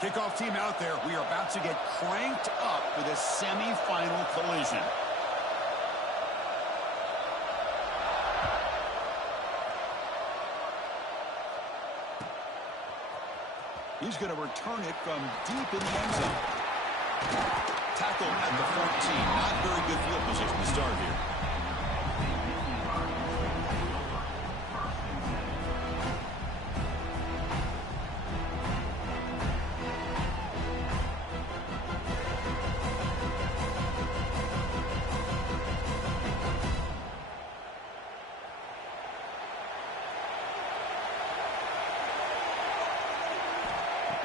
Kickoff team out there. We are about to get cranked up for this semifinal collision. He's going to return it from deep in the end zone. Tackle at the 14. Not very good field position to start here.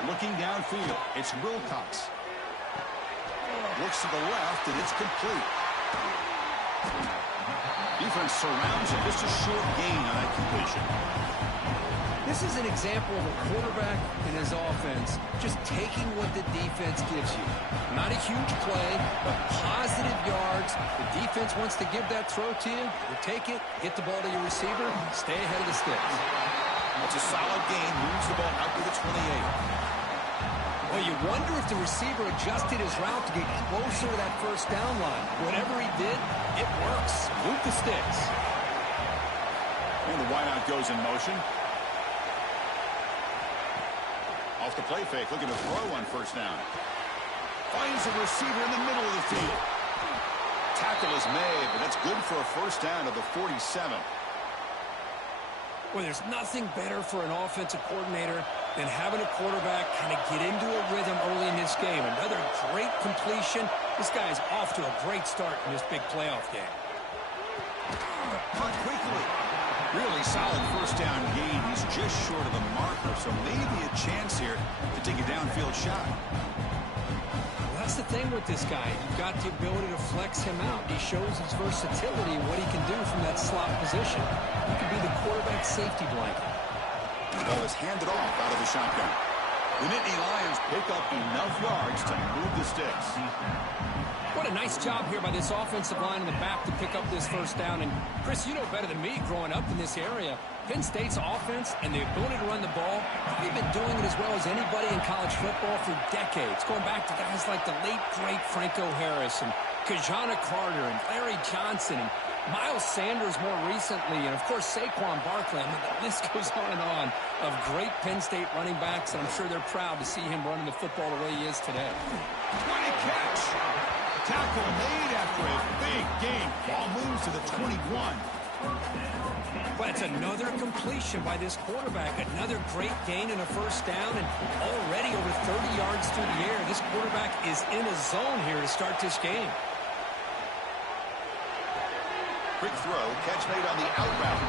Looking downfield, it's Wilcox. Looks to the left, and it's complete. Defense surrounds him. Just a short gain on that completion. This is an example of a quarterback and his offense just taking what the defense gives you. Not a huge play, but positive yards. The defense wants to give that throw to you. You take it, get the ball to your receiver, stay ahead of the sticks. It's a solid gain. Moves the ball out to the 28. Well, you wonder if the receiver adjusted his route to get closer to that first down line. Whatever he did, it works. Move the sticks. And the wideout goes in motion. Off the play fake, looking to throw on first down. Finds the receiver in the middle of the field. Tackle is made, but that's good for a first down at the 47. Well, there's nothing better for an offensive coordinator than having a quarterback kind of get into a rhythm early in this game. Another great completion. This guy is off to a great start in this big playoff game. Cut quickly. Really solid first down gain. He's just short of the marker, so maybe a chance here to take a downfield shot. That's the thing with this guy. You've got the ability to flex him out. He shows his versatility and what he can do from that slot position. He could be the quarterback safety blanket. The ball is handed off out of the shotgun. The Nittany Lions pick up enough yards to move the sticks. What a nice job here by this offensive line in the back to pick up this first down. And, Chris, you know better than me growing up in this area, Penn State's offense and the ability to run the ball, they've been doing it as well as anybody in college football for decades, going back to guys like the late, great Franco Harris and Kajana Carter and Larry Johnson and Miles Sanders more recently, and, of course, Saquon Barkley. I mean, the list goes on of great Penn State running backs, and I'm sure they're proud to see him running the football the way he is today. What a catch! Tackle made after a big gain. Ball moves to the 21. But it's another completion by this quarterback. Another great gain and a first down, and already over 30 yards through the air. This quarterback is in a zone here to start this game. Quick throw, catch made on the out route.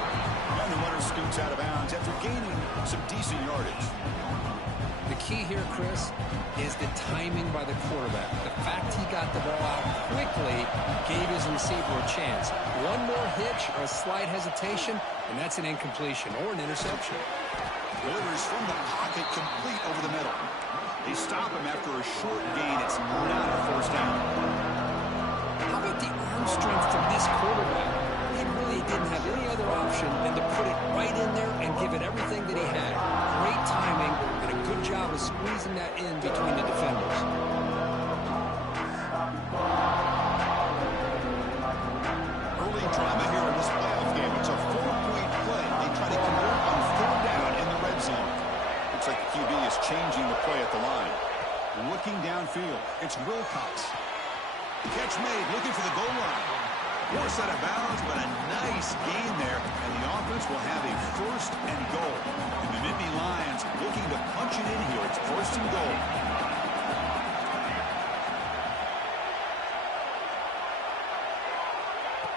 And the runner scoots out of bounds after gaining some decent yardage. The key here, Chris, is the timing by the quarterback. The fact he got the ball out quickly gave his receiver a chance. One more hitch or a slight hesitation, and that's an incompletion or an interception. Delivers from the pocket, complete over the middle. They stop him after a short gain. It's not a first down. How about the arm strength from this quarterback? He really didn't have any other option than to put it right in there and give it everything that he had. Great timing and a good job of squeezing that in between the defenders. Early drama here in this playoff game. It's a 4-point play. They try to convert on third down in the red zone. Looks like the QB is changing the play at the line. Looking downfield, it's Wilcox. Catch made, looking for the goal line. Forced out of bounds, but a nice gain there, and the offense will have a first and goal. And the Nittany Lions looking to punch it in here. It's first and goal.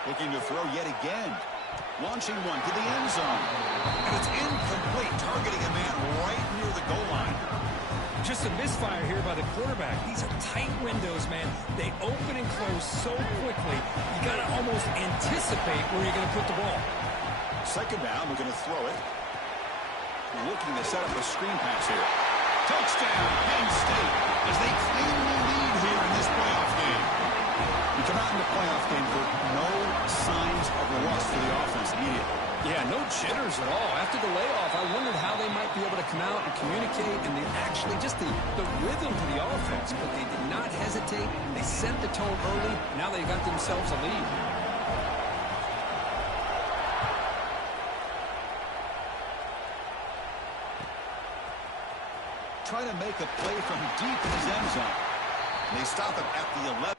Looking to throw yet again. Launching one to the end zone. And it's incomplete, targeting a man right near the goal line. Just a misfire here by the quarterback. These are tight windows, man. They open and close so quickly. You got to almost anticipate where you're going to put the ball. Second down, we're going to throw it. Looking to set up a screen pass here. Touchdown, Penn State, as they claim the lead here in this playoff game. We come out in the playoff game with no signs of rust for the offense immediately. Yeah, no jitters at all. After the layoff, I wondered how they might be able to come out and communicate, and actually just the rhythm to the offense. But they did not hesitate. They set the tone early. Now they got themselves a lead. Trying to make a play from deep in his end zone. And they stop it at the 11.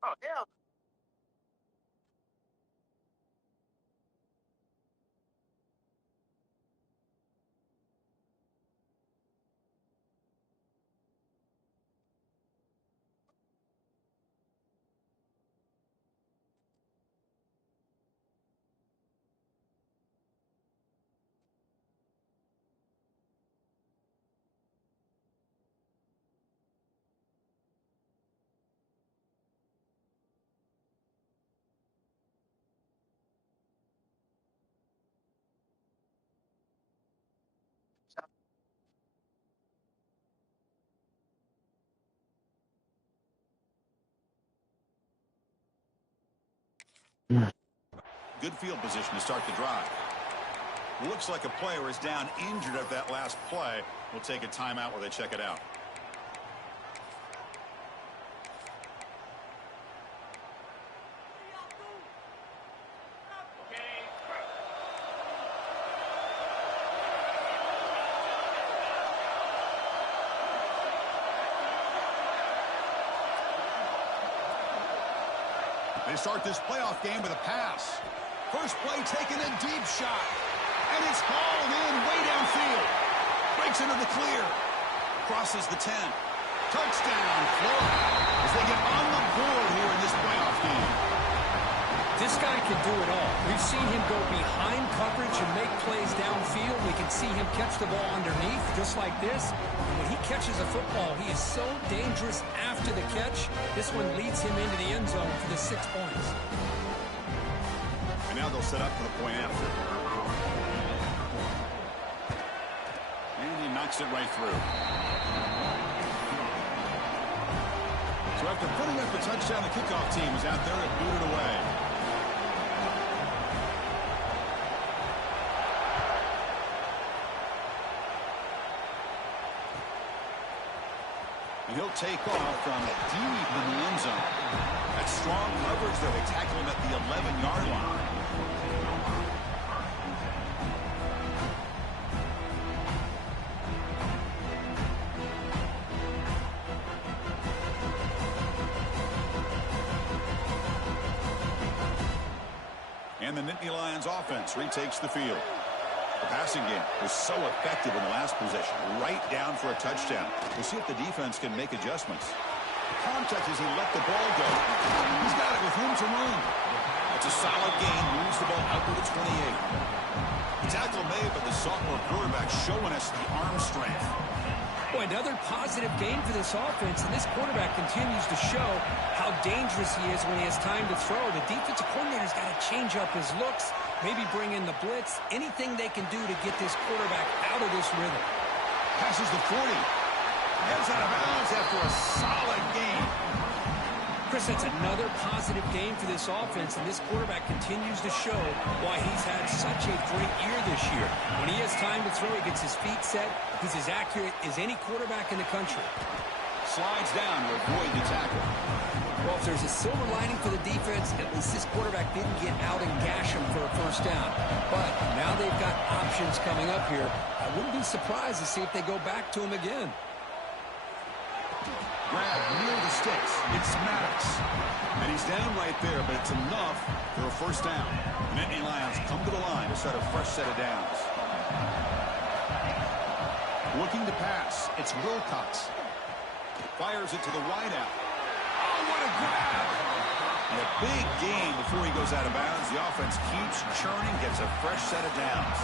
Oh, hell. Good field position to start the drive. Looks like a player is down injured at that last play. We'll take a timeout while they check it out. They start this playoff game with a pass. First play taken, a deep shot. And it's hauled in way downfield. Breaks into the clear. Crosses the 10. Touchdown, Florida, as they get on the board here in this playoff game. This guy can do it all. We've seen him go behind coverage and make plays downfield. We can see him catch the ball underneath, just like this. And when he catches a football, he is so dangerous after the catch. This one leads him into the end zone for the 6 points. And now they'll set up for the point after. And he knocks it right through. So after putting up a touchdown, the kickoff team is out there and booted away. And he'll take off from deep in the end zone. That strong coverage there. They tackle him at the 11-yard line. And the Nittany Lions offense retakes the field. The passing game was so effective in the last possession, right down for a touchdown. We'll see if the defense can make adjustments. Contact as he let the ball go. He's got it with room to run. It's a solid gain, moves the ball out to the 28. The tackle made, but the sophomore quarterback showing us the arm strength. Boy, another positive game for this offense, and this quarterback continues to show how dangerous he is when he has time to throw. The defensive coordinator's got to change up his looks, maybe bring in the blitz, anything they can do to get this quarterback out of this rhythm. Passes the 40. Heads out of bounds after a solid game. Chris, that's another positive game for this offense, and this quarterback continues to show why he's had such a great year this year. When he has time to throw, he gets his feet set. He's as accurate as any quarterback in the country. Slides down to avoid the tackle. Well, if there's a silver lining for the defense, at least this quarterback didn't get out and gash him for a first down. But now they've got options coming up here. I wouldn't be surprised to see if they go back to him again. Grab near the sticks. It's Maddox. And he's down right there, but it's enough for a first down. The Nittany Lions come to the line to set a fresh set of downs. Looking to pass. It's Wilcox. Fires it to the wideout. Oh, what a grab! And a big gain before he goes out of bounds. The offense keeps churning, gets a fresh set of downs.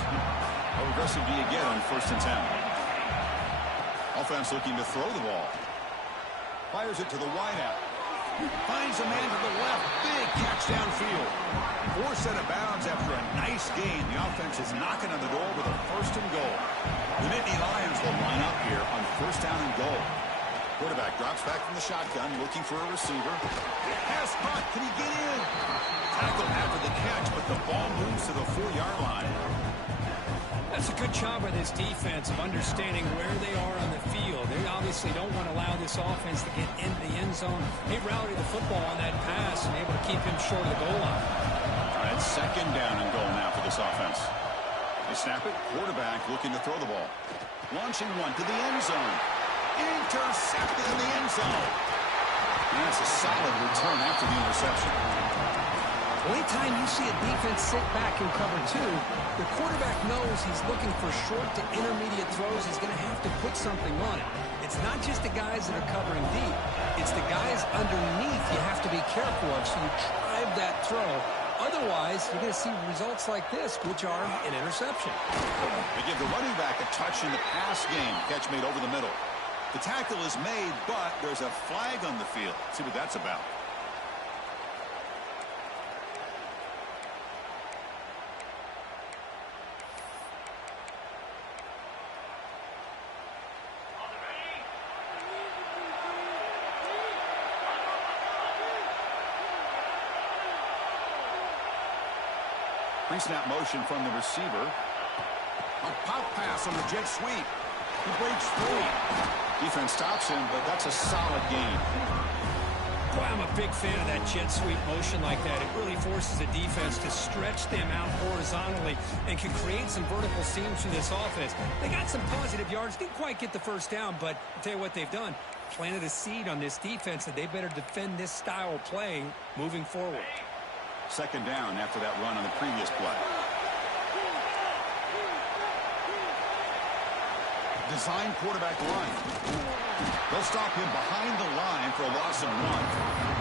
How aggressive do you get on 1st and 10? Offense looking to throw the ball. Fires it to the wideout. Finds a man to the left. Big catch downfield. Forced out of bounds after a nice gain. The offense is knocking on the door with a first and goal. The Nittany Lions will line up here on first down and goal. Quarterback drops back from the shotgun, looking for a receiver. Pass caught. Can he get in? Tackled after the catch, but the ball moves to the 4-yard line. That's a good job by this defense of understanding where they are on the field. They obviously don't want to allow this offense to get into the end zone. They rallied the football on that pass and able to keep him short of the goal line. All right, second down and goal now for this offense. They snap it. Quarterback looking to throw the ball. Launching one to the end zone. Intercepted in the end zone. And that's a solid return after the interception. Anytime you see a defense sit back in cover two, the quarterback knows he's looking for short to intermediate throws. He's going to have to put something on it. It's not just the guys that are covering deep. It's the guys underneath you have to be careful of, so you drive that throw. Otherwise, you're going to see results like this, which are an interception. They give the running back a touch in the pass game. Catch made over the middle. The tackle is made, but there's a flag on the field. Let's see what that's about. Pre-snap motion from the receiver. A pop pass on the jet sweep. He breaks free. Defense stops him, but that's a solid gain. Boy, I'm a big fan of that jet sweep motion like that. It really forces the defense to stretch them out horizontally and can create some vertical seams through this offense. They got some positive yards. Didn't quite get the first down, but I'll tell you what they've done. Planted a seed on this defense that they better defend this style of play moving forward. Second down after that run on the previous play. Design quarterback line. They'll stop him behind the line for a loss of 1.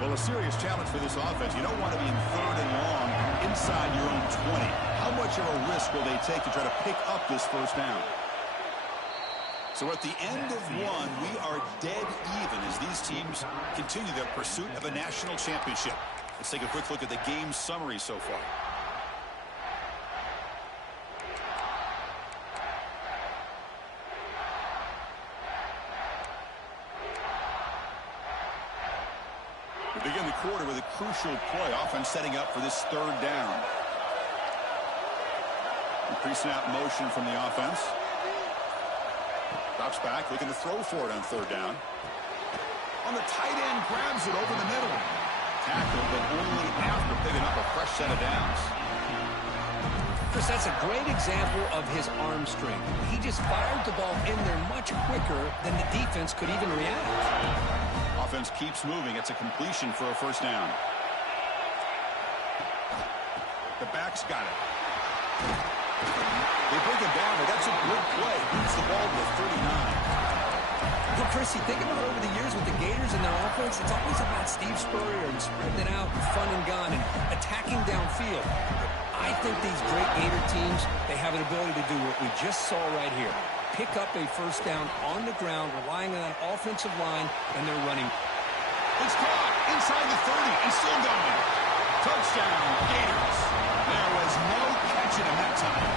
Well, a serious challenge for this offense. You don't want to be in third and long inside your own 20. How much of a risk will they take to try to pick up this first down? So at the end of one, we are dead even as these teams continue their pursuit of a national championship. Let's take a quick look at the game summary so far. We begin the quarter with a crucial play. Offense setting up for this third down. Pre-snap motion from the offense. Drops back, looking to throw for it on third down. On the tight end, grabs it over the middle. Tackled, but only after picking up a fresh set of downs. Chris, that's a great example of his arm strength. He just fired the ball in there much quicker than the defense could even react. Offense keeps moving. It's a completion for a first down. The back's got it. They bring him down, but that's a good play. Moves the ball to 39. Well, Chris, you think about over the years with the Gators and their offense, it's always about Steve Spurrier and spreading it out and fun and gun and attacking downfield. I think these great Gator teams, they have an ability to do what we just saw right here. Pick up a first down on the ground, relying on that offensive line, and they're running. It's caught inside the 30 and still going. Touchdown, Gators. There was no catching him that time.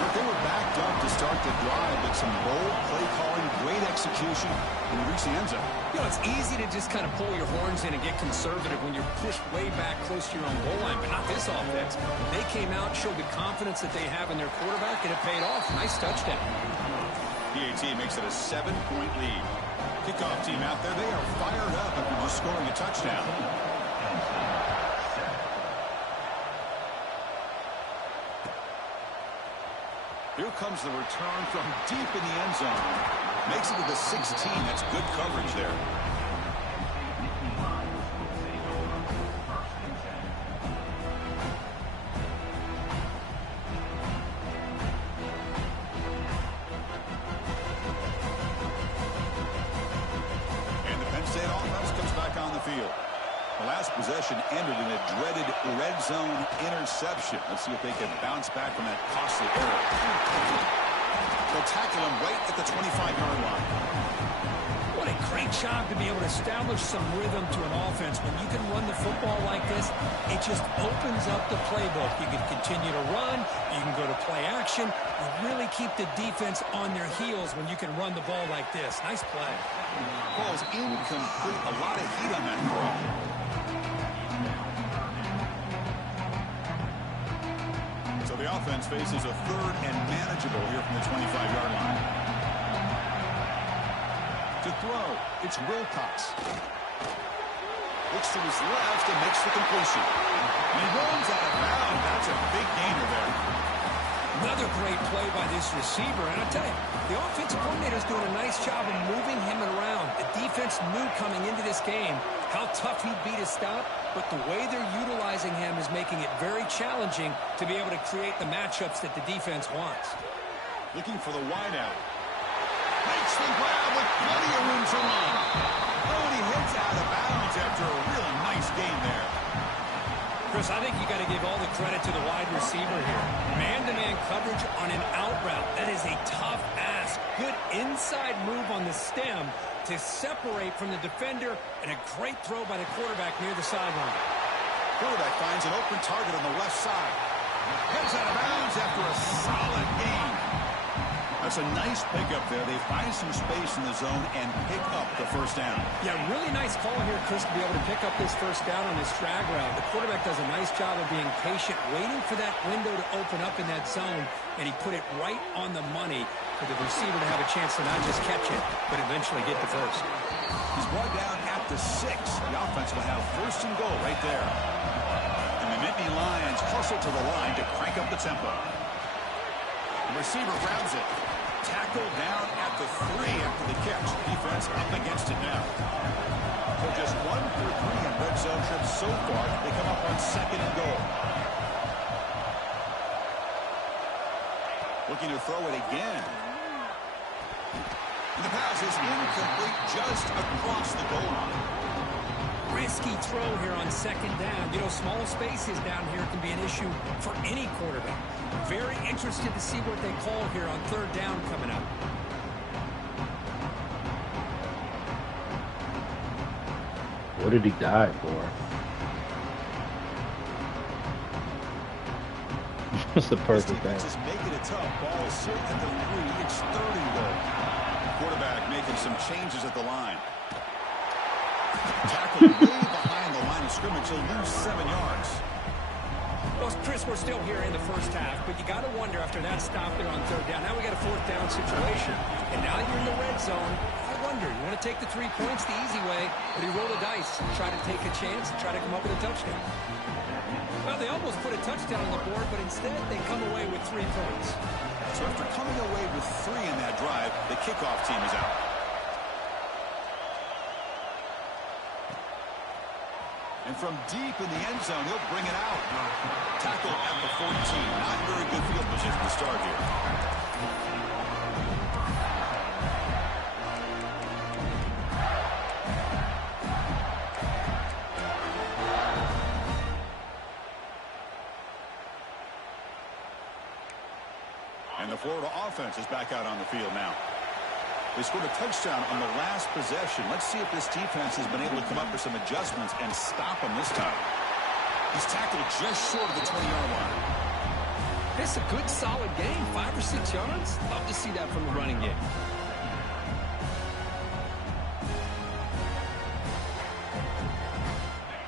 But they were backed up to start the drive, but some bold play calling, great execution, and they reached the end zone. You know, it's easy to just kind of pull your horns in and get conservative when you're pushed way back close to your own goal line, but not this offense. They came out, showed the confidence that they have in their quarterback, and it paid off. Nice touchdown. PAT makes it a 7-point lead. Kickoff team out there, they are fired up after just scoring a touchdown. Here comes the return from deep in the end zone. Makes it to the 16. That's good coverage there. possession ended in a dreaded red zone interception. Let's see if they can bounce back from that costly error. They'll tackle him right at the 25-yard line. What a great job to be able to establish some rhythm to an offense. When you can run the football like this, it just opens up the playbook. You can continue to run. You can go to play action. You really keep the defense on their heels when you can run the ball like this. Nice play. Ball's incomplete. A lot of heat on that throw. So the offense faces a third and manageable here from the 25-yard line. To throw, it's Wilcox. Looks to his left and makes the completion. And he runs out of bounds. That's a big gainer there. Another great play by this receiver. And I'll tell you, the offensive coordinator's doing a nice job of moving him around. The defense knew coming into this game how tough he'd be to stop, but the way they're utilizing him is making it very challenging to be able to create the matchups that the defense wants. Looking for the wideout. Makes the grab with plenty of room to run. Oh, and he hits out of bounds after a really nice gain there. Chris, I think you got to give all the credit to the wide receiver here. Man-to-man coverage on an out route. That is a tough ask. Good inside move on the stem to separate from the defender, and a great throw by the quarterback near the sideline. Quarterback finds an open target on the left side. Heads out of bounds after a solid gain. That's a nice pickup there. They find some space in the zone and pick up the first down. Yeah, really nice call here, Chris, to be able to pick up this first down on this drag route. The quarterback does a nice job of being patient, waiting for that window to open up in that zone, and he put it right on the money for the receiver to have a chance to not just catch it, but eventually get the first. He's brought down at the 6. The offense will have first and goal right there. And the Nittany Lions hustle to the line to crank up the tempo. The receiver grabs it. Tackle down at the 3 after the catch. Defense up against it now. So just 1 for 3 in red zone trips so far. They come up on second and goal. Looking to throw it again. And the pass is incomplete just across the goal line. Risky throw here on second down. You know, small spaces down here can be an issue for any quarterback. Very interested to see what they call here on third down coming up. What did he die for? What's the perfect thing? Just making it tough. Ball sit at the 3. It's 30 though. Quarterback making some changes at the line. Tackle way behind the line of scrimmage. He'll lose 7 yards. Well, Chris, we're still here in the first half, but you got to wonder after that stop there on third down. Now we got a fourth down situation, and now you're in the red zone. I wonder, you want to take the 3 points the easy way, or do you roll the dice and try to take a chance and try to come up with a touchdown? Well, they almost put a touchdown on the board, but instead they come away with 3 points. So after coming away with 3 in that drive, the kickoff team is out. And from deep in the end zone, he'll bring it out. Tackle at the 14. Not very good field position to start here. And the Florida offense is back out on the field now. They scored a touchdown on the last possession. Let's see if this defense has been able to come up with some adjustments and stop him this time. He's tackled just short of the 20-yard line. It's a good, solid game, 5 or 6 yards. Love to see that from the running game.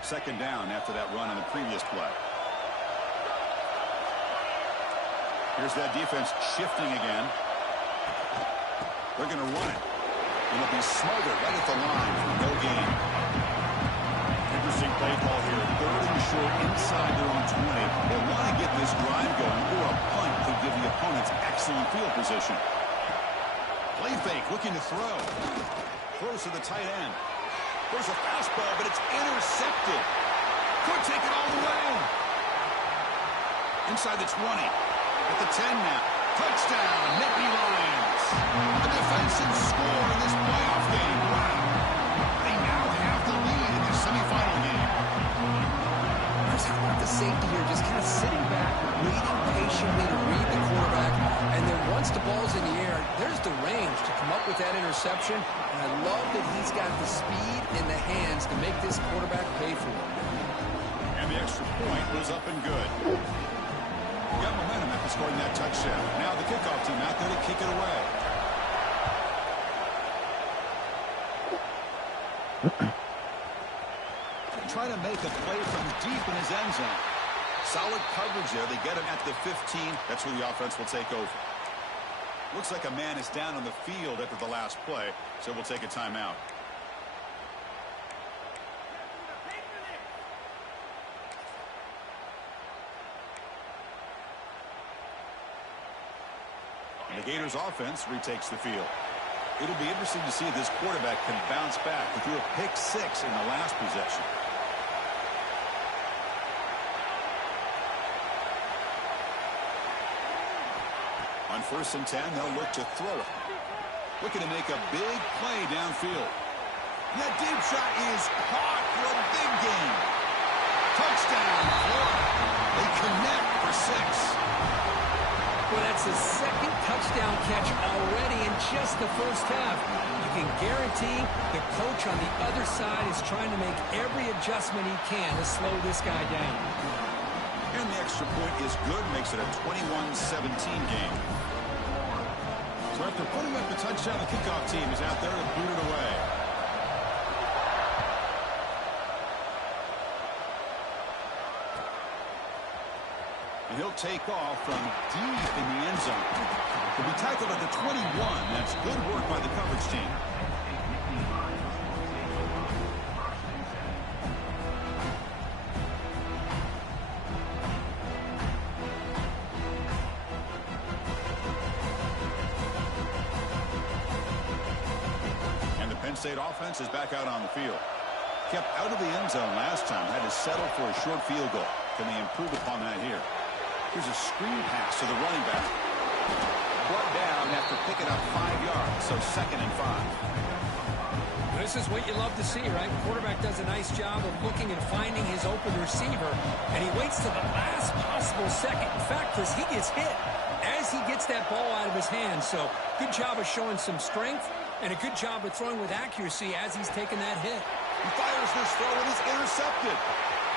Second down after that run on the previous play. Here's that defense shifting again. They're going to run it. And it'll be smothered right at the line for no gain. Interesting play call here. Third and short inside their own 20. They want to get this drive going, or a punt could give the opponents excellent field position. Play fake, looking to throw. Throws to the tight end. There's a fastball, but it's intercepted. Could take it all the way. Inside the 20. At the 10 now. Touchdown, Nittany Lions. A defensive score in this playoff game. Wow. They now have the lead in the semifinal game. safety here just kind of sitting back, waiting patiently to read the quarterback, and then once the ball's in the air, there's the range to come up with that interception, and I love that he's got the speed in the hands to make this quarterback pay for it. And the extra point was up and good. Got momentum after scoring that touchdown. Now the kickoff team out there to kick it away. Trying to make a play from deep in his end zone. Solid coverage there. They get him at the 15. That's where the offense will take over. Looks like a man is down on the field after the last play, so we'll take a timeout. And the Gators offense retakes the field. It'll be interesting to see if this quarterback can bounce back. He threw a pick 6 in the last possession. On 1st and 10, they'll look to throw it. Looking to make a big play downfield. That deep shot is caught for a big gain. Touchdown, Florida. They connect for 6. Well, that's his second touchdown catch already in just the first half. You can guarantee the coach on the other side is trying to make every adjustment he can to slow this guy down. And the extra point is good, makes it a 21-17 game. So after putting up the touchdown, the kickoff team is out there to boot it away. And he'll take off from deep in the end zone. He'll be tackled at the 21. That's good work by the coverage team. State offense is back out on the field. Kept out of the end zone last time. Had to settle for a short field goal. Can they improve upon that here? Here's a screen pass to the running back. Brought down after picking up 5 yards. So 2nd and 5. This is what you love to see, right? Quarterback does a nice job of looking and finding his open receiver, and he waits to the last possible second. In fact, Chris, he gets hit as he gets that ball out of his hands. So good job of showing some strength and a good job of throwing with accuracy as he's taking that hit. He fires this throw and is intercepted.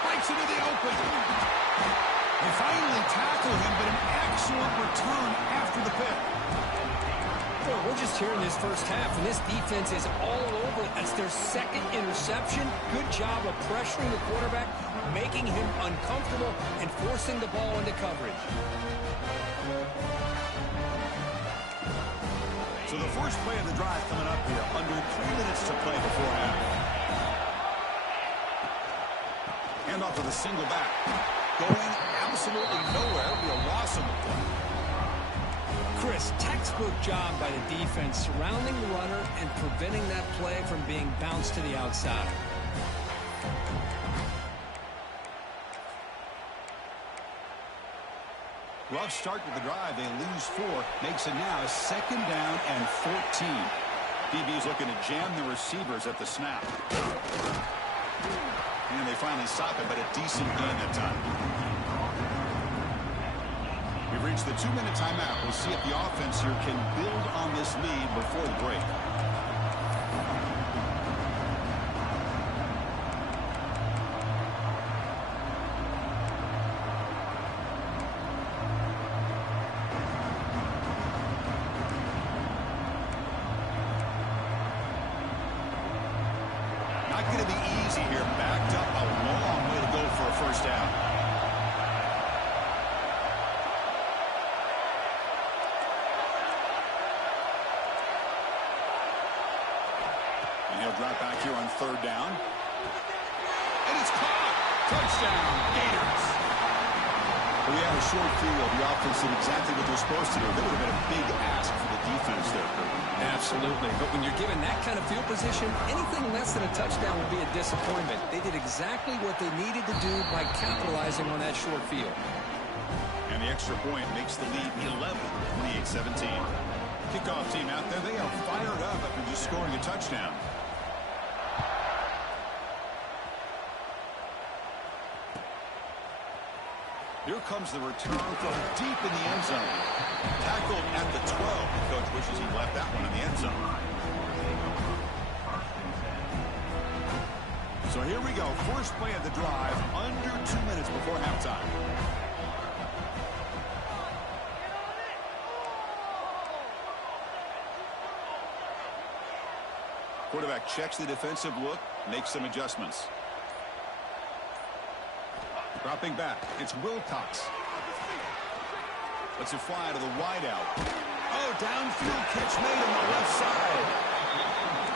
Breaks into the open. They finally tackle him, but an excellent return after the pick. Well, we're just here in this first half, and this defense is all over. That's their second interception. Good job of pressuring the quarterback, making him uncomfortable, and forcing the ball into coverage. So the first play of the drive coming up here. Under 3 minutes to play before half. Hand off to the single back. Going absolutely nowhere. It'll be a loss on the play. Chris, textbook job by the defense surrounding the runner and preventing that play from being bounced to the outside. Rough start with the drive. They lose 4. Makes it now a 2nd down and 14. DB's looking to jam the receivers at the snap. And they finally stop it, but a decent gain that time. We've reached the 2-minute timeout. We'll see if the offense here can build on this lead before the break. Not going to be easy here. Backed up a long way to go for a first down. And he'll drop back here on 3rd down. And it's caught. Touchdown, Gators. We had a short field. The offense did exactly what they're supposed to do. That would have been a big ask for the defense there, Kurt. Absolutely. But when you're given that kind of field position, anything less than a touchdown would be a disappointment. They did exactly what they needed to do by capitalizing on that short field. And the extra point makes the lead 11, 28-17. Kickoff team out there, they are fired up after just scoring a touchdown. Here comes the return from deep in the end zone. Tackled at the 12. The coach wishes he left that one in the end zone. So here we go. First play of the drive, under 2 minutes before halftime. Quarterback checks the defensive look, makes some adjustments. Dropping back, it's Wilcox. Lets it fly to the wideout. Oh, downfield catch made on the left side.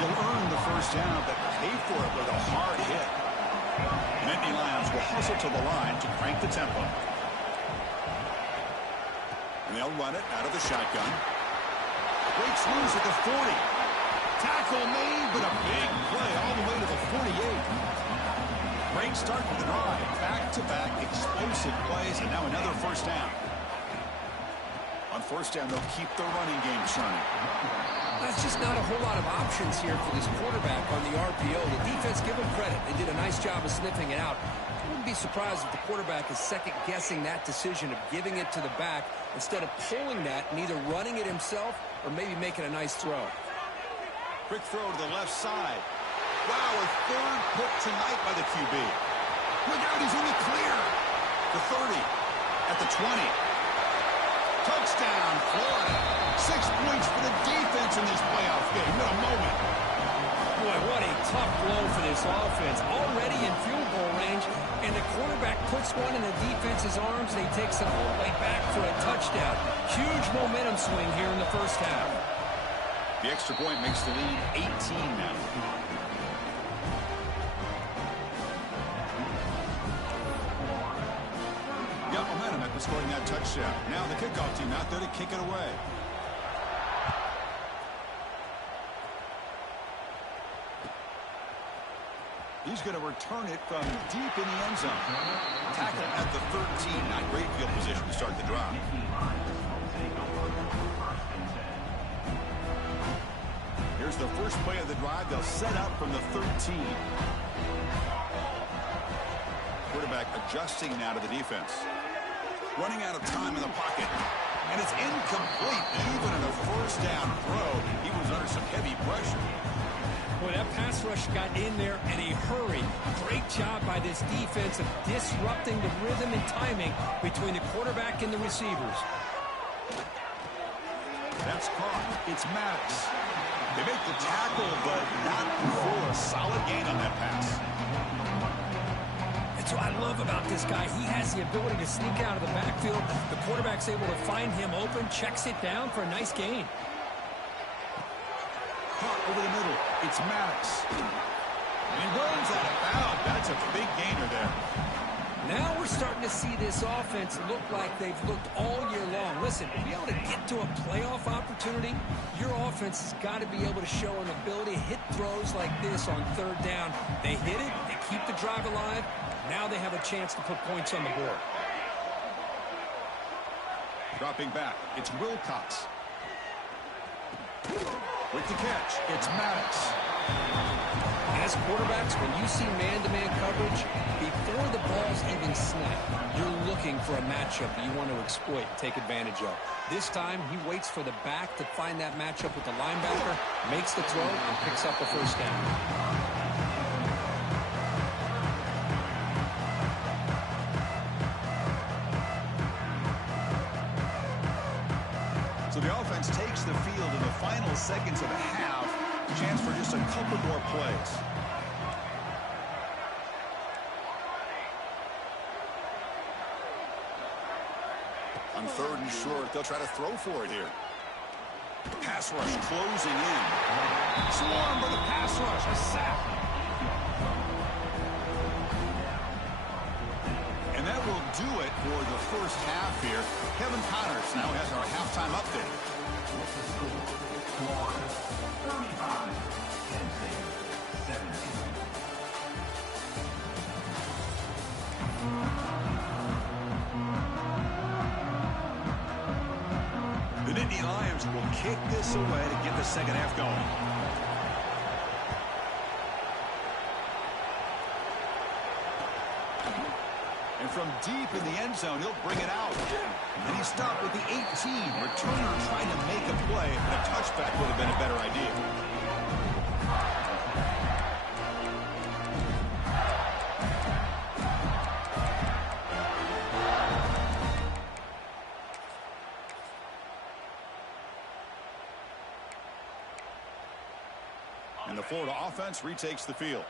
He'll earn the first down, but pay for it with a hard hit. Nittany Lions will hustle to the line to crank the tempo. And they'll run it out of the shotgun. Breaks loose at the 40. Tackle made, but a big play all the way to the 48. Great start to the drive. Back-to-back explosive plays, and now another first down. On first down, they'll keep the running game running. That's just not a whole lot of options here for this quarterback on the RPO. The defense, give him credit. They did a nice job of sniffing it out. I wouldn't be surprised if the quarterback is second-guessing that decision of giving it to the back instead of pulling that and either running it himself or maybe making a nice throw. Quick throw to the left side. Wow, a third pick tonight by the QB. Look out, he's in the clear. The 30, at the 20. Touchdown, Florida. 6 points for the defense in this playoff game. What a moment. Boy, what a tough blow for this offense. Already in field goal range, and the quarterback puts one in the defense's arms, and he takes it all the way back for a touchdown. Huge momentum swing here in the first half. The extra point makes the lead 18 now. Got momentum after scoring that touchdown. Now the kickoff team out there to kick it away. He's going to return it from deep in the end zone. Tackle at the 13. Not great field position to start the drive. Here's the first play of the drive. They'll set up from the 13. Quarterback adjusting now to the defense. Running out of time in the pocket. And it's incomplete. Even in a first down throw, he was under some heavy pressure. Boy, that pass rush got in there in a hurry. Great job by this defense of disrupting the rhythm and timing between the quarterback and the receivers. That's caught. It's Maddox. They make the tackle, but not before a solid gain on that pass. That's what I love about this guy. He has the ability to sneak out of the backfield. The quarterback's able to find him open, checks it down for a nice gain. Caught over the middle. It's Maddox. And he runs out of bounds. That's a big gainer there. Now we're starting to see this offense look like they've looked all year long. Listen, to be able to get to a playoff opportunity, your offense has got to be able to show an ability to hit throws like this on third down. They hit it, they keep the drive alive. Now they have a chance to put points on the board. Dropping back, it's Wilcox. With the catch, it's Maddox. As quarterbacks, when you see man-to-man coverage, before the ball's even snapped, you're looking for a matchup that you want to exploit and take advantage of. This time, he waits for the back to find that matchup with the linebacker, makes the throw, and picks up the first down. So the offense takes the field in the final seconds of the half. Chance for just a couple more plays. On third and short, they'll try to throw for it here. Pass rush closing in. Swarm by the pass rush. A sack. And that will do it for the first half here. Kevin Connors now has our halftime update. The Nittany Lions will kick this away to get the second half going. And from deep in the end zone. He'll bring it out. And he stopped with the 18. Returner trying to make a play, but a touchback would have been a better idea. And the Florida offense retakes the field.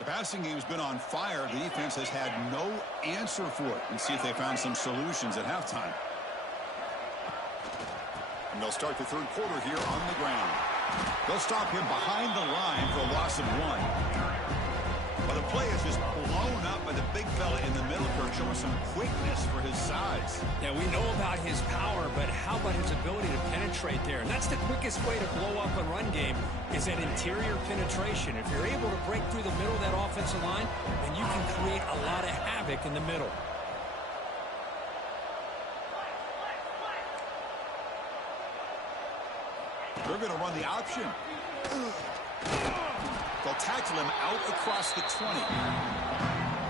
The passing game's been on fire. The defense has had no answer for it. And see if they found some solutions at halftime. And they'll start the third quarter here on the ground. They'll stop him behind the line for a loss of 1. Well, the play is just blown up by the big fella in the middle, Kirk, showing some quickness for his size. Yeah, we know about his power, but how about his ability to penetrate there? And that's the quickest way to blow up a run game is that interior penetration. If you're able to break through the middle of that offensive line, then you can create a lot of havoc in the middle. They're going to run the option. They'll tackle him out across the 20.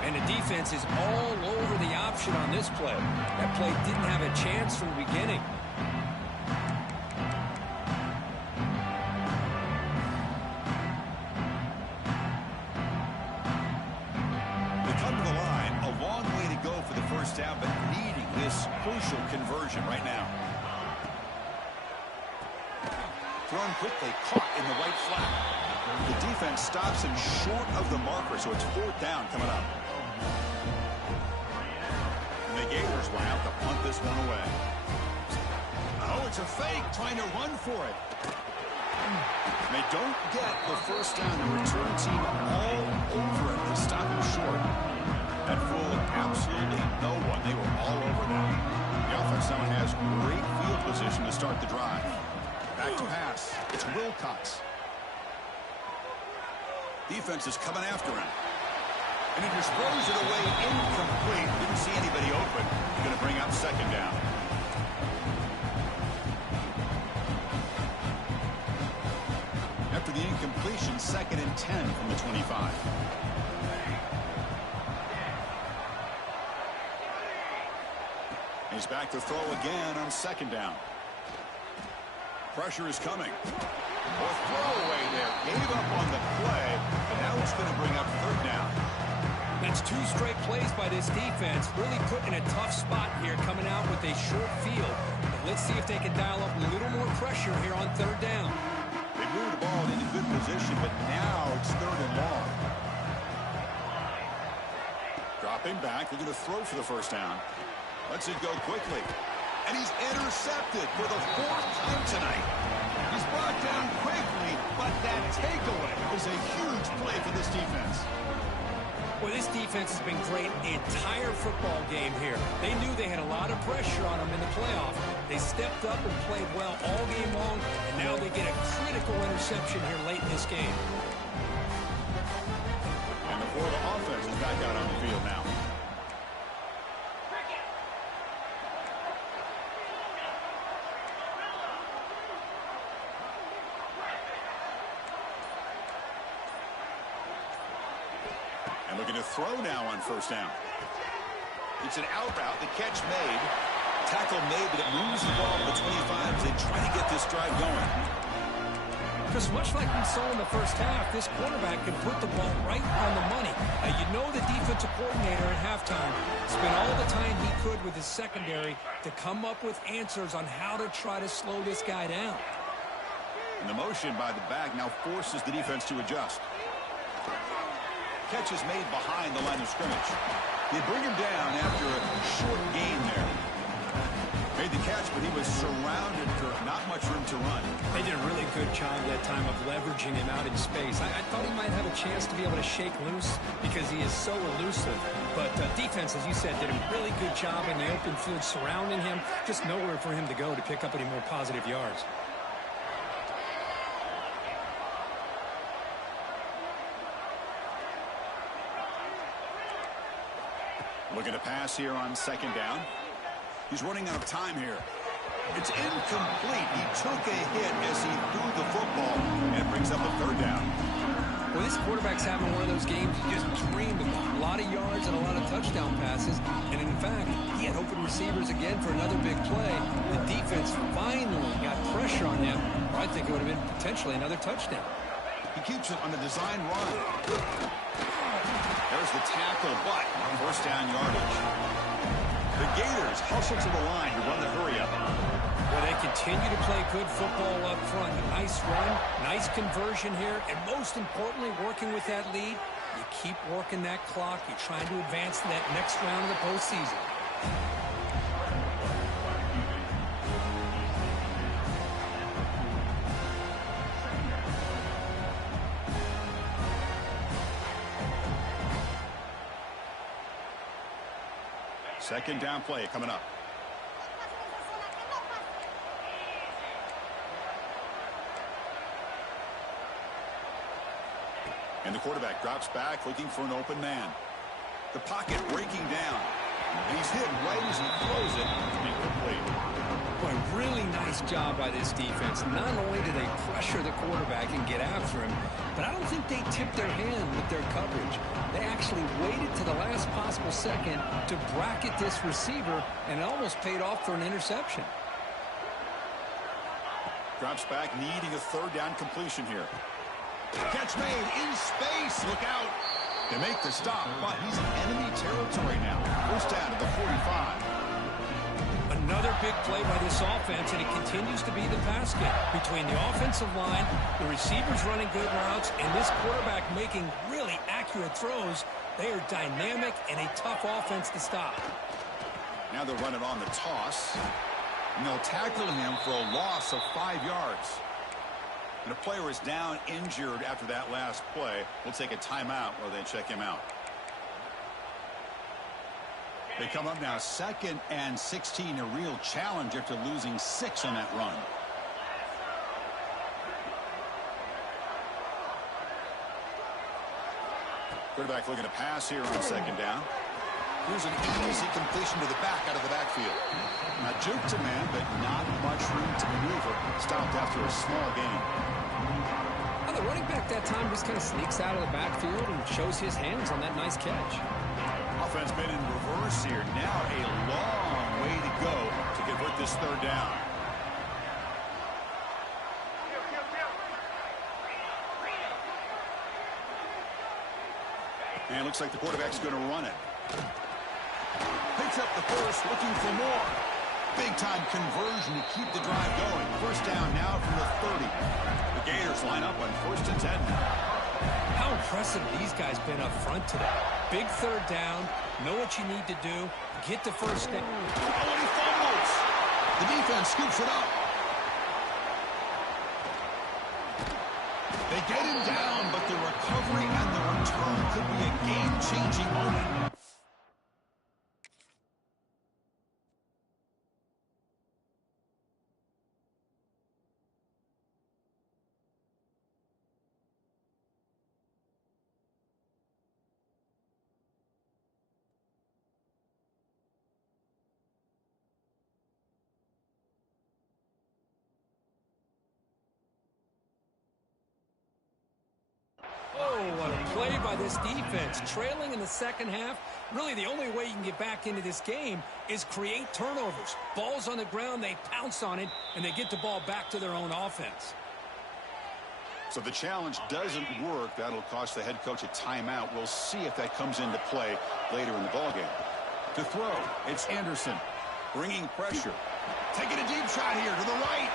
And the defense is all over the option on this play. That play didn't have a chance from the beginning. They come to the line, a long way to go for the first down, but needing this crucial conversion right now. Thrown quickly, caught in the right flat. The defense stops him short of the marker, so it's fourth down coming up. And the Gators will have to punt this one away. Oh, it's a fake, trying to run for it. And they don't get the first down. The return team all over it to stop him short. That fooled absolutely no one. They were all over that. The offense now has great field position to start the drive. Back to pass. It's Wilcox. Defense is coming after him. And he just throws it away incomplete. Didn't see anybody open. He's going to bring up second down. After the incompletion, 2nd and 10 from the 25. He's back to throw again on 2nd down. Pressure is coming. Or throwaway there. Gave up on the play, and now it's going to bring up 3rd down. That's 2 straight plays by this defense. Really put in a tough spot here, coming out with a short field. But let's see if they can dial up a little more pressure here on 3rd down. They moved the ball into good position, but now it's 3rd and long. Dropping back. They're going to throw for the first down. Lets it go quickly. And he's intercepted for the 4th time tonight. He's brought down quickly, but that takeaway is a huge play for this defense. Well, this defense has been great the entire football game here. They knew they had a lot of pressure on them in the playoff. They stepped up and played well all game long, and now they get a critical interception here late in this game. And the Florida offense is back out on the field now. And looking to throw now on first down. It's an out route. The catch made. Tackle made, but it moves the ball to the 25 as they try to get this drive going. Because much like we saw in the first half, this quarterback can put the ball right on the money. You know the defensive coordinator at halftime spent all the time he could with his secondary to come up with answers on how to try to slow this guy down. And the motion by the back now forces the defense to adjust. Catch is made behind the line of scrimmage. They bring him down after a short gain there. Made the catch, but he was surrounded, Kirk. Not much room to run. They did a really good job that time of leveraging him out in space. I thought he might have a chance to be able to shake loose because he is so elusive. But defense, as you said, did a really good job in the open field surrounding him. Just nowhere for him to go to pick up any more positive yards. Looking to pass here on second down. He's running out of time here. It's incomplete. He took a hit as he threw the football, and it brings up a third down. Well, this quarterback's having one of those games you just dreamed about. A lot of yards and a lot of touchdown passes. And in fact, he had open receivers again for another big play. The defense finally got pressure on him. Or I think it would have been potentially another touchdown. He keeps it on a design run. There's the tackle, but first down yardage. The Gators hustle to the line to run the hurry-up. Well, they continue to play good football up front. A nice run, nice conversion here, and most importantly, working with that lead, you keep working that clock. You're trying to advance to that next round of the postseason. Second down play coming up. And the quarterback drops back looking for an open man. The pocket breaking down. And he's hit right as he throws it. Incomplete. Boy, really nice job by this defense. Not only do they pressure the quarterback and get after him, but I don't think they tipped their hand with their coverage. They actually waited to the last possible second to bracket this receiver, and it almost paid off for an interception. Drops back, needing a third down completion here. Catch made in space. Look out. They make the stop, but he's in enemy territory now. First down at the 45. Another big play by this offense, and it continues to be the pass game. Between the offensive line, the receivers running good routes, and this quarterback making really accurate throws, they are dynamic and a tough offense to stop. Now they'll run it on the toss, and they'll tackle him for a loss of 5 yards. And a player is down injured after that last play. We'll take a timeout while they check him out. They come up now 2nd and 16, a real challenge after losing 6 on that run. Quarterback looking to pass here on 2nd down. Here's an easy completion to the back out of the backfield. Now juke to man, but not much room to maneuver. Stopped after a small gain. Well, the running back that time just kind of sneaks out of the backfield and shows his hands on that nice catch. Offense been in reverse here. Now a long way to go to convert this third down. And it looks like the quarterback's going to run it. Picks up the first, looking for more. Big-time conversion to keep the drive going. First down now from the 30. The Gators line up on 1st and 10 now. How impressive these guys been up front today. Big third down, know what you need to do, get the first down. Oh, and he fumbles. The defense scoops it up. They get him down, but the recovery and the return could be a game-changing moment. Oh, what a play by this defense. Trailing in the second half, really the only way you can get back into this game is create turnovers. Ball's on the ground, they pounce on it, and they get the ball back to their own offense. So the challenge doesn't work. That'll cost the head coach a timeout. We'll see if that comes into play later in the ballgame. To throw, it's Anderson bringing pressure. Taking a deep shot here to the right.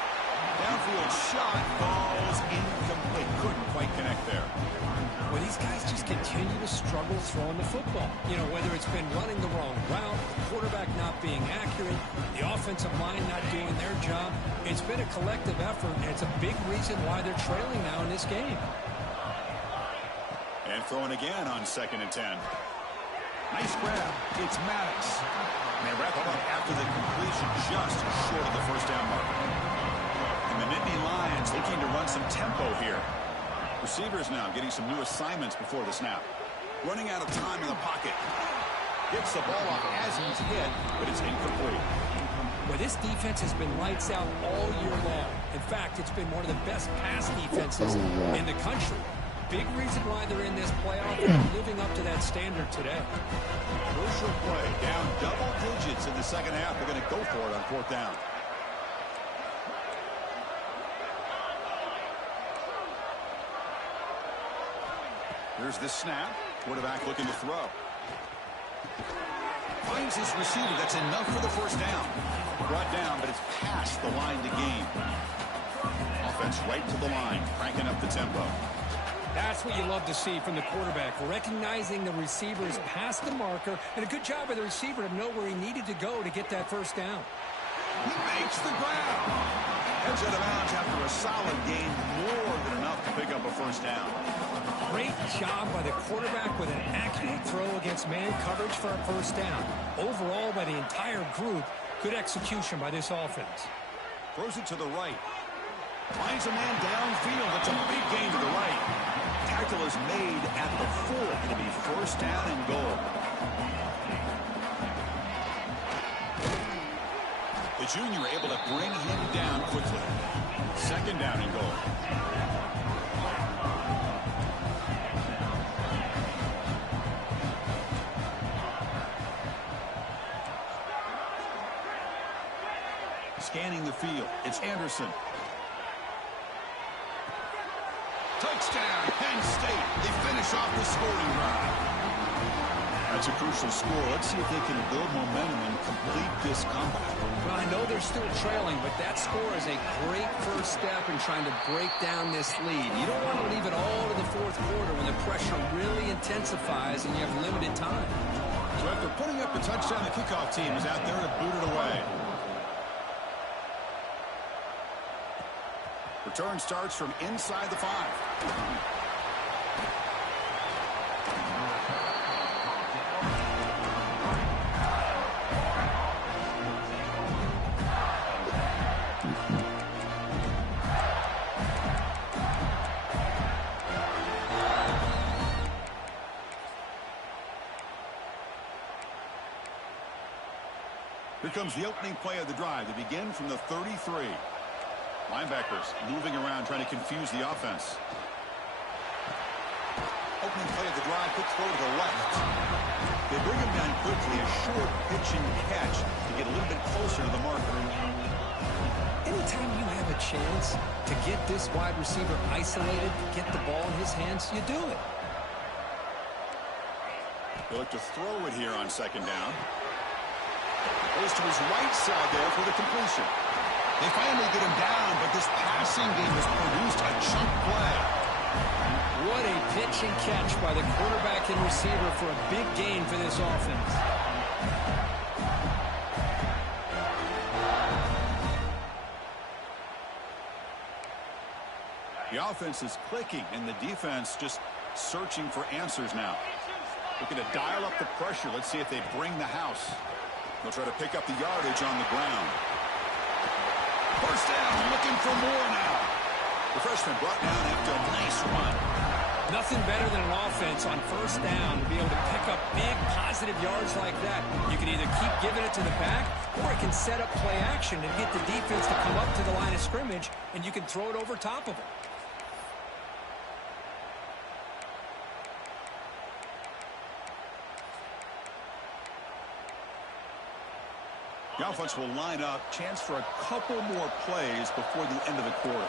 Downfield shot falls incomplete. Couldn't quite connect there. Well, these guys just continue to struggle throwing the football. You know, whether it's been running the wrong route, the quarterback not being accurate, the offensive line not doing their job. It's been a collective effort, and it's a big reason why they're trailing now in this game. And throwing again on 2nd and 10. Nice grab. It's Maddox. And they wrap it up after the completion just short of the first down mark. And the Nittany Lions looking to run some tempo here. Receivers now getting some new assignments before the snap. Running out of time in the pocket. Gets the ball off as he's hit, but it's incomplete. Well, this defense has been lights out all year long. In fact, it's been one of the best pass defenses in the country. Big reason why they're in this playoff and living up to that standard today. Crucial play, down double digits in the second half. They're going to go for it on fourth down. Here's the snap. Quarterback looking to throw. Finds his receiver. That's enough for the first down. Brought down, but it's past the line to gain. Offense right to the line, cranking up the tempo. That's what you love to see from the quarterback, recognizing the receivers past the marker, and a good job by the receiver to know where he needed to go to get that first down. He makes the ground. Heads out of bounds after a solid gain, more than enough to pick up a first down. Great job by the quarterback with an accurate throw against man coverage for a first down. Overall, by the entire group, good execution by this offense. Throws it to the right. Finds a man downfield. That's a big gain to the right. Tackle is made at the 4. Going to be first down and goal. The junior able to bring him down quickly. Second down and goal. Scanning the field. It's Anderson. Touchdown, Penn State. They finish off the scoring drive. That's a crucial score. Let's see if they can build momentum and complete this comeback. Well, I know they're still trailing, but that score is a great first step in trying to break down this lead. You don't want to leave it all to the fourth quarter when the pressure really intensifies and you have limited time. So after putting up the touchdown, the kickoff team is out there to boot it away. Return starts from inside the 5. Here comes the opening play of the drive. They begin from the 33. Linebackers moving around, trying to confuse the offense. Opening play of the drive, quick throw to the left. They bring him down quickly, a short pitch and catch to get a little bit closer to the marker. Anytime you have a chance to get this wide receiver isolated, get the ball in his hands, you do it. They look to throw it here on second down. Goes to his right side there for the completion. They finally get him down, but this passing game has produced a chunk play. What a pitch and catch by the quarterback and receiver for a big gain for this offense. The offense is clicking, and the defense just searching for answers now. Looking to dial up the pressure. Let's see if they bring the house. They'll try to pick up the yardage on the ground. First down, looking for more now. The freshman brought down after a nice run. Nothing better than an offense on first down to be able to pick up big positive yards like that. You can either keep giving it to the back, or it can set up play action and get the defense to come up to the line of scrimmage, and you can throw it over top of it. The offense will line up. Chance for a couple more plays before the end of the quarter.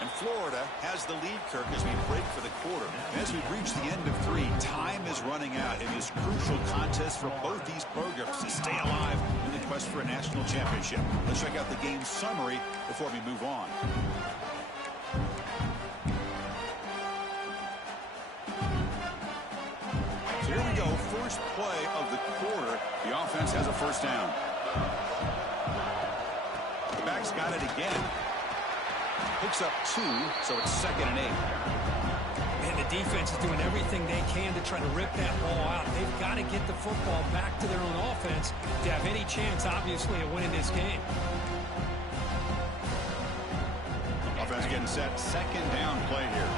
And Florida has the lead, Kirk, as we break for the quarter. As we reach the end of 3, time is running out in this crucial contest for both these programs to stay alive in the quest for a national championship. Let's check out the game summary before we move on. So here we go, first play of the quarter. The offense has a first down. The back's got it again. Picks up 2, so it's 2nd and 8. And the defense is doing everything they can to try to rip that ball out. They've got to get the football back to their own offense to have any chance, obviously, of winning this game. Offense getting set. Second down play here.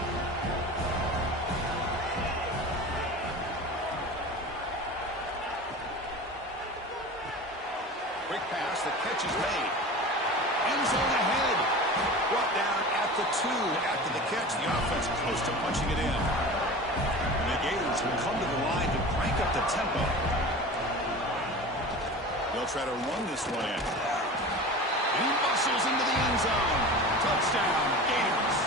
Quick pass. The catch is made. End zone ahead. Brought down at the 2 after the catch. The offense close to punching it in. And the Gators will come to the line to crank up the tempo. They'll try to run this one in. He bustles into the end zone. Touchdown, Gators.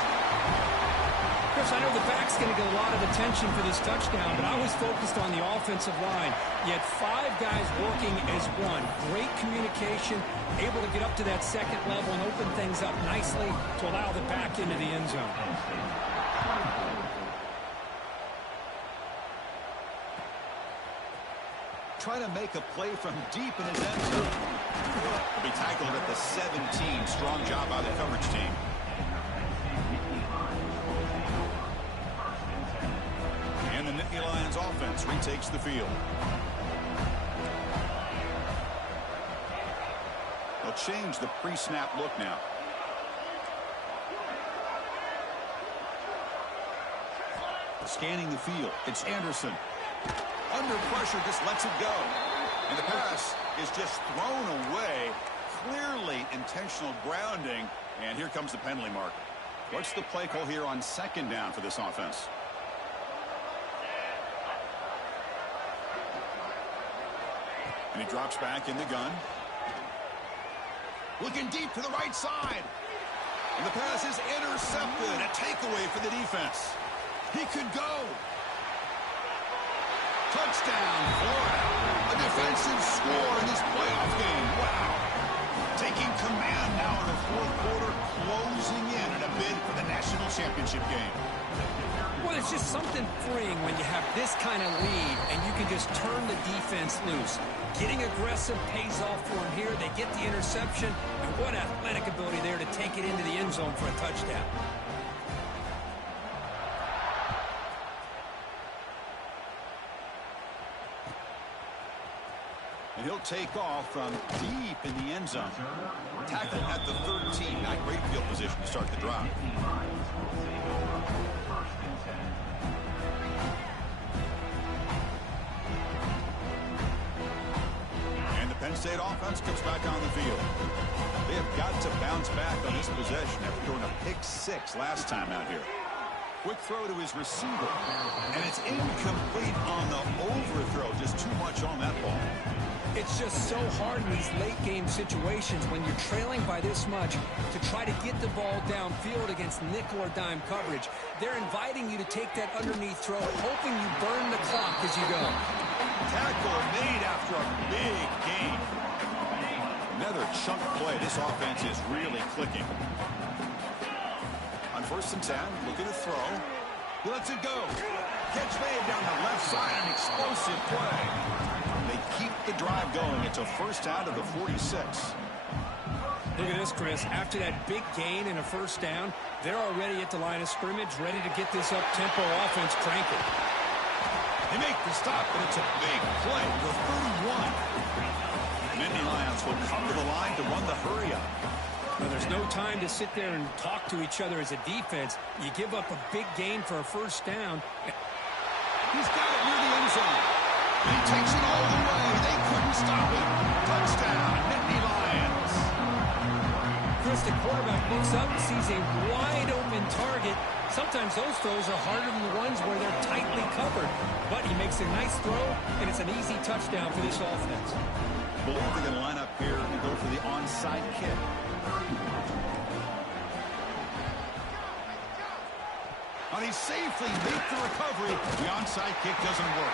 Chris, I know the back's going to get a lot of attention for this touchdown, but I was focused on the offensive line. You had 5 guys working as one. Great communication, able to get up to that second level and open things up nicely to allow the back into the end zone. Trying to make a play from deep in his end zone. He'll be tackled at the 17. Strong job by the coverage team. And the Nittany Lions offense retakes the field. They'll change the pre-snap look now. Scanning the field. It's Anderson. Under pressure, just lets it go. And the pass is just thrown away. Clearly intentional grounding. And here comes the penalty mark. What's the play call here on second down for this offense? And he drops back in the gun. Looking deep to the right side. And the pass is intercepted. A takeaway for the defense. He could go. Touchdown, Florida. A defensive score in this playoff game. Wow. Taking command now in the fourth quarter, closing in a bid for the national championship game. Well, it's just something freeing when you have this kind of lead and you can just turn the defense loose. Getting aggressive pays off for them here. They get the interception, and what athletic ability there to take it into the end zone for a touchdown. And he'll take off from deep in the end zone. Tackled at the 13. Not great field position to start the drive. And the Penn State offense comes back on the field. They have got to bounce back on this possession after throwing a pick-6 last time out here. Quick throw to his receiver. And it's incomplete on the overthrow. Just too much on that ball. It's just so hard in these late-game situations when you're trailing by this much to try to get the ball downfield against nickel or dime coverage. They're inviting you to take that underneath throw, hoping you burn the clock as you go. Tackle made after a big gain. Another chunk play. This offense is really clicking. On 1st and 10, look at the throw. He lets it go. Catch made down the left side. An explosive play. They keep the drive going. It's a first down to the 46. Look at this, Chris. After that big gain and a first down, they're already at the line of scrimmage, ready to get this up-tempo offense cranking. They make the stop, but it's a big play for 31. Nittany Lions will come to the line to run the hurry-up. Well, there's no time to sit there and talk to each other as a defense. You give up a big gain for a first down. He's got it near the end zone. And he takes it all the way. They couldn't stop him. Touchdown, Nittany Lions. Chris, the quarterback looks up and sees a wide-open target. Sometimes those throws are harder than the ones where they're tightly covered. But he makes a nice throw, and it's an easy touchdown for this offense. I believe they're going to line up here and go for the onside kick. And he safely makes the recovery. The onside kick doesn't work.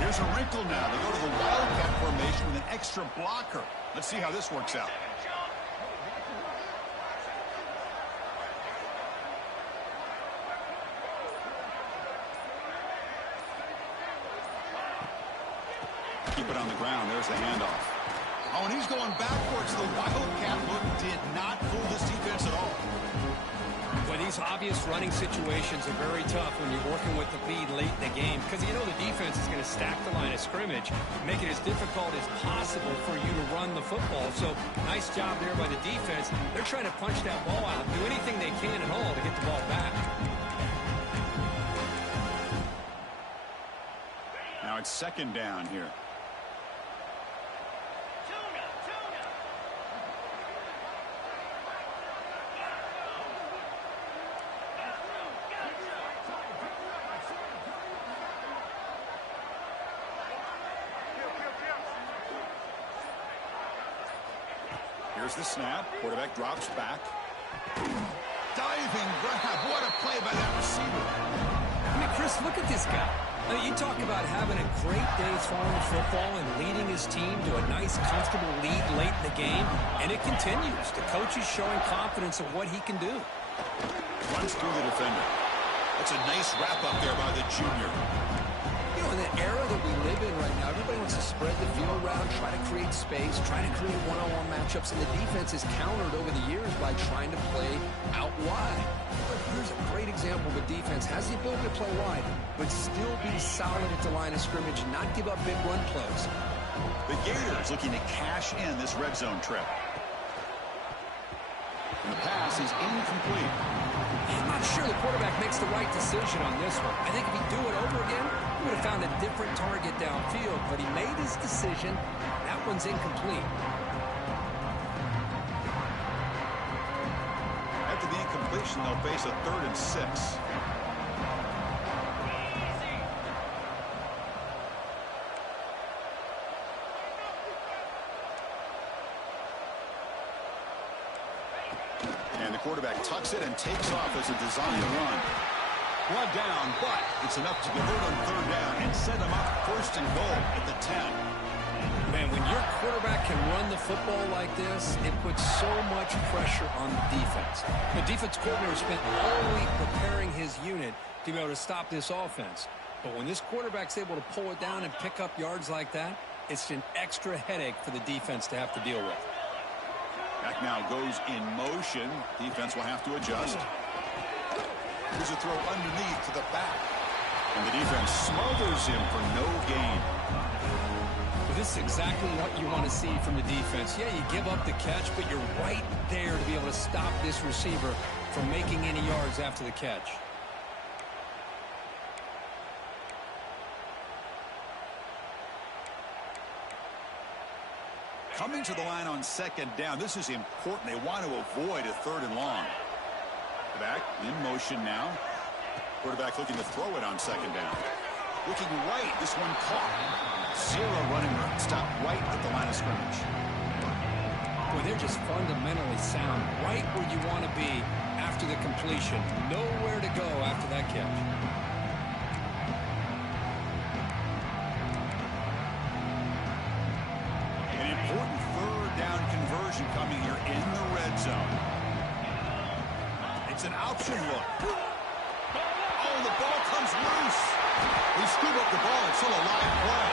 Here's a wrinkle now. They go to the wildcat formation with an extra blocker. Let's see how this works out. Keep it on the ground. There's the handoff. Oh, and he's going backwards. The wildcat look did not fool this defense at all. Well, these obvious running situations are very tough when you're working with the lead late in the game because you know the defense is going to stack the line of scrimmage, make it as difficult as possible for you to run the football. So nice job there by the defense. They're trying to punch that ball out, do anything they can at all to get the ball back. Now it's second down here. Here's the snap. Quarterback drops back. Diving grab. What a play by that receiver. I mean, Chris, look at this guy. I mean, you talk about having a great day throwing the football and leading his team to a nice, comfortable lead late in the game, and it continues. The coach is showing confidence of what he can do. Runs through the defender. That's a nice wrap-up there by the junior. You know, in the era that we live in right now, everybody wants to spread the field around, try to create space, try to create one-on-one matchups, and the defense is countered over the years by trying to play out wide. But here's a great example of a defense has the ability to play wide, but still be solid at the line of scrimmage, not give up big run plays. The Gators looking to cash in this red zone trip. And the pass is incomplete. I'm not sure the quarterback makes the right decision on this one. I think if he'd do it over again, he would have found a different target downfield, but he made his decision. That one's incomplete. After the incompletion, they'll face a 3rd and 6. And the quarterback tucks it and takes off as a design run. One down, but it's enough to convert on 3rd down and set them up 1st and goal at the 10. Man, when your quarterback can run the football like this, it puts so much pressure on the defense. The defense coordinator spent all week preparing his unit to be able to stop this offense. But when this quarterback's able to pull it down and pick up yards like that, it's an extra headache for the defense to have to deal with. Back now goes in motion. Defense will have to adjust. Here's a throw underneath to the back. And the defense smothers him for no gain. Well, this is exactly what you want to see from the defense. Yeah, you give up the catch, but you're right there to be able to stop this receiver from making any yards after the catch. Coming to the line on 2nd down. This is important. They want to avoid a 3rd and long. Back in motion now. Quarterback looking to throw it on 2nd down. Looking right. This one caught. 0 running room. Stop right at the line of scrimmage. Boy, they're just fundamentally sound. Right where you want to be after the completion. Nowhere to go after that catch. An important 3rd down conversion coming here in the red zone. It's an option look. Oh, the ball comes loose. They scoop up the ball. It's still a live play.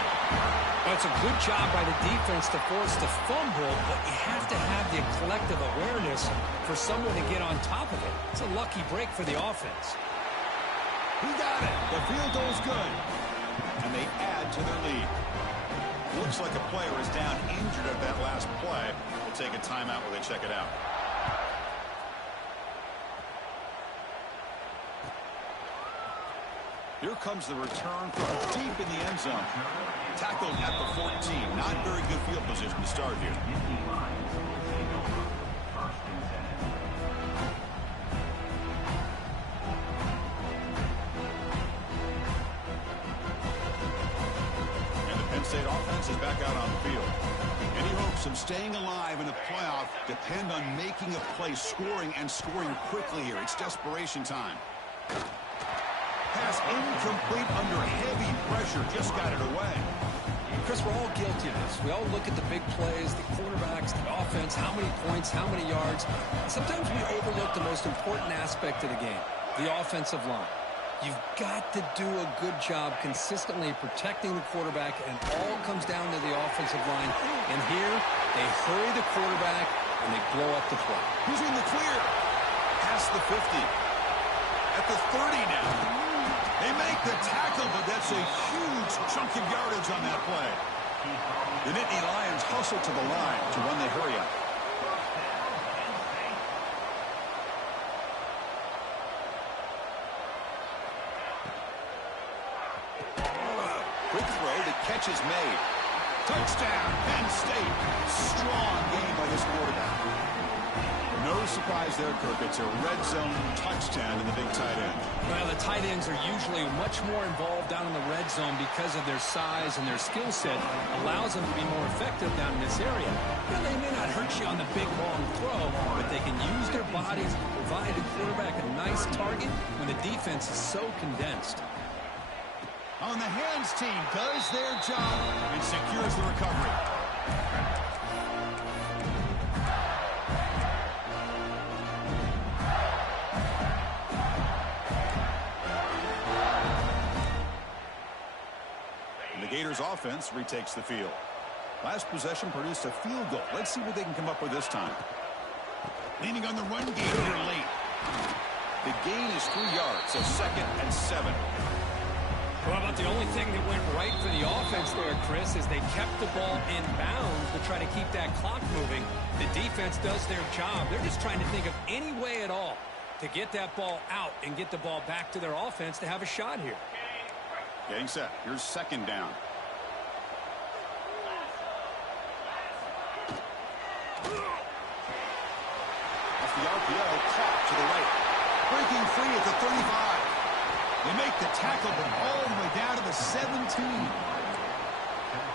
That's a good job by the defense to force the fumble, but you have to have the collective awareness for someone to get on top of it. It's a lucky break for the offense. He got it. The field goal's good. And they add to their lead. Looks like a player is down injured at that last play. We'll take a timeout while they check it out. Here comes the return from deep in the end zone. Tackled at the 14. Not very good field position to start here. And the Penn State offense is back out on the field. Any hopes of staying alive in the playoff depend on making a play, scoring, and scoring quickly here. It's desperation time. Pass incomplete under heavy pressure. Just got it away. Chris, we're all guilty of this. We all look at the big plays, the quarterbacks, the offense, how many points, how many yards. Sometimes we overlook the most important aspect of the game, the offensive line. You've got to do a good job consistently protecting the quarterback, and it all comes down to the offensive line. And here, they hurry the quarterback, and they blow up the play. Who's in the clear? past the 50. At the 30 now. They make the tackle, but that's a huge chunk of yardage on that play. The Nittany Lions hustle to the line to run the hurry up. Quick throw, the catch is made. Touchdown, Penn State. Strong game by this quarterback. No surprise there, Kirk. It's a red zone touchdown in the big tight end. Well, the tight ends are usually much more involved down in the red zone because of their size and their skill set allows them to be more effective down in this area. Now, they may not hurt you on the big, long throw, but they can use their bodies to provide the quarterback a nice target when the defense is so condensed. On the hands team does their job and secures the recovery. The Gators offense retakes the field. Last possession produced a field goal. Let's see what they can come up with this time. Leaning on the run game here late. The gain is 3 yards, so 2nd and 7. Well, about the only thing that went right for the offense there, Chris, is they kept the ball in bounds to try to keep that clock moving. The defense does their job. They're just trying to think of any way at all to get that ball out and get the ball back to their offense to have a shot here. Getting set. Here's 2nd down. Off the RPO, caught to the right. Breaking free at the 35. They make the tackle, but all the way down to the 17.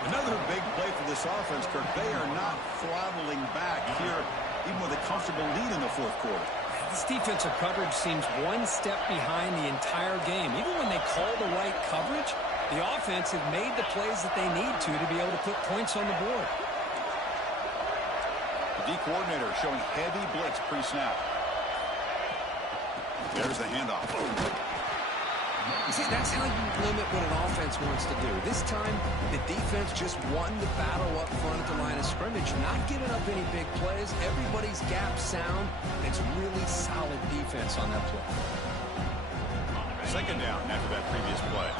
Another big play for this offense, Kirk. They are not throttling back here, even with a comfortable lead in the 4th quarter. This defensive coverage seems one step behind the entire game. Even when they call the right coverage, the offense has made the plays that they need to be able to put points on the board. The D coordinator showing heavy blitz pre-snap. There's the handoff. You see, that's how you limit what an offense wants to do. This time, the defense just won the battle up front at the line of scrimmage, not giving up any big plays. Everybody's gap sound. It's really solid defense on that play. 2nd down after that previous play.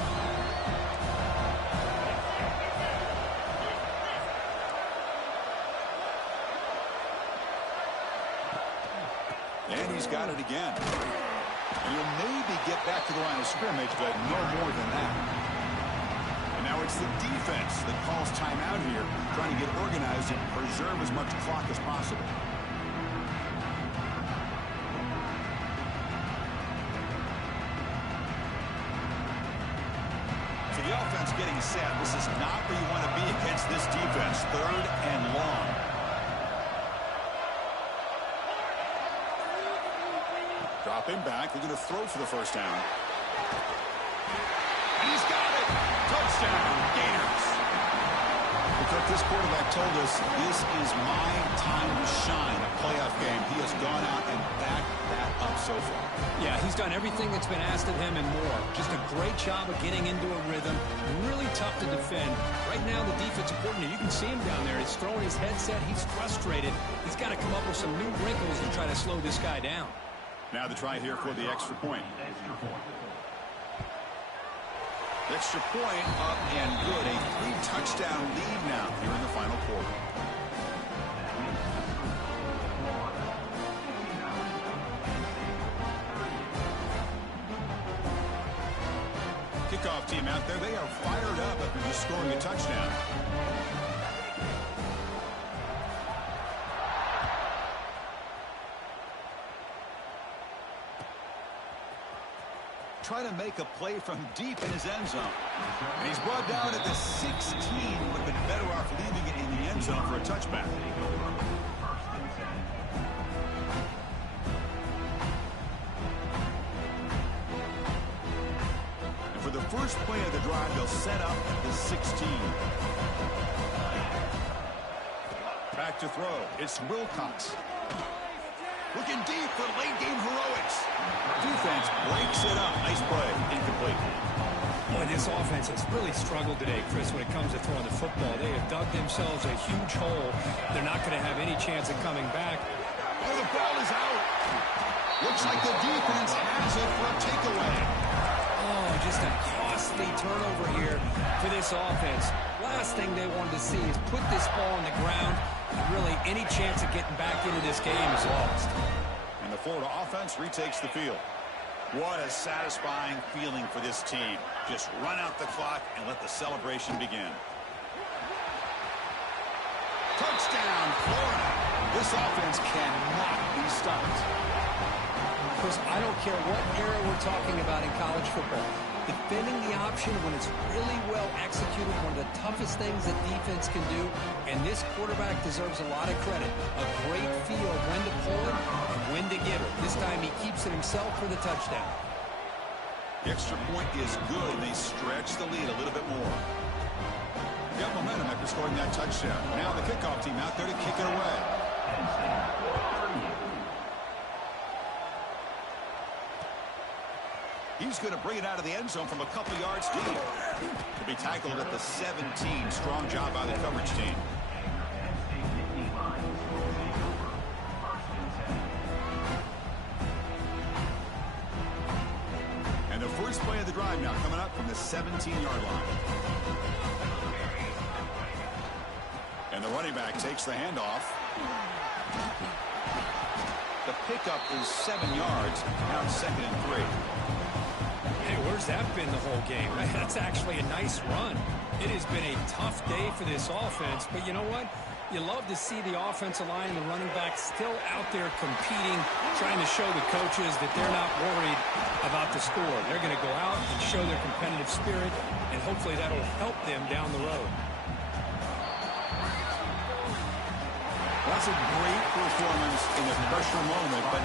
And he's got it again. He'll maybe get back to the line of scrimmage, but no more than that. And now it's the defense that calls timeout here, trying to get organized and preserve as much clock as possible. So the offense getting set. This is not where you want to be against this defense. 3rd and long. Dropping back, looking to throw for the 1st down. And he's got it! Touchdown, Gators! Because this quarterback told us this is my time to shine, a playoff game. He has gone out and backed that up so far. Yeah, he's done everything that's been asked of him and more. Just a great job of getting into a rhythm. Really tough to defend. Right now, the defensive coordinator, you can see him down there. He's throwing his headset. He's frustrated. He's got to come up with some new wrinkles and try to slow this guy down. Now the try here for the extra point. Extra point up and good. A 3-touchdown lead now here in the final quarter. Kickoff team out there. They are fired up after just scoring a touchdown. Trying to make a play from deep in his end zone. And he's brought down at the 16. Would have been better off leaving it in the end zone for a touchback. And for the first play of the drive, they'll set up at the 16. Back to throw. It's Wilcox. Looking deep for late-game heroics. Defense breaks it up. Nice play. Incomplete. Boy, this offense has really struggled today, Chris, when it comes to throwing the football. They have dug themselves a huge hole. They're not going to have any chance of coming back. Oh, the ball is out. Looks like the defense has it for a takeaway. Oh, just a costly turnover here for this offense. Last thing they wanted to see is put this ball on the ground, and really any chance of getting back into this game is lost. And the Florida offense retakes the field. What a satisfying feeling for this team. Just run out the clock and let the celebration begin. Touchdown, Florida. This offense cannot be stopped. Chris, I don't care what era we're talking about in college football. Defending the option when it's really well executed, one of the toughest things that defense can do, and this quarterback deserves a lot of credit. A great feel of when to pull it and when to give it. This time he keeps it himself for the touchdown. The extra point is good, and they stretch the lead a little bit more. Got momentum after scoring that touchdown. Now the kickoff team out there to kick it away. He's going to bring it out of the end zone from a couple yards deep. To be tackled at the 17. Strong job by the coverage team. And the first play of the drive now coming up from the 17-yard line. And the running back takes the handoff. The pickup is 7 yards. Now it's 2nd and 3. Hey, where's that been the whole game? That's actually a nice run. It has been a tough day for this offense, but you know what? You love to see the offensive line and the running back still out there competing, trying to show the coaches that they're not worried about the score. They're going to go out and show their competitive spirit, and hopefully that'll help them down the road. That's a great performance in a pressure moment, but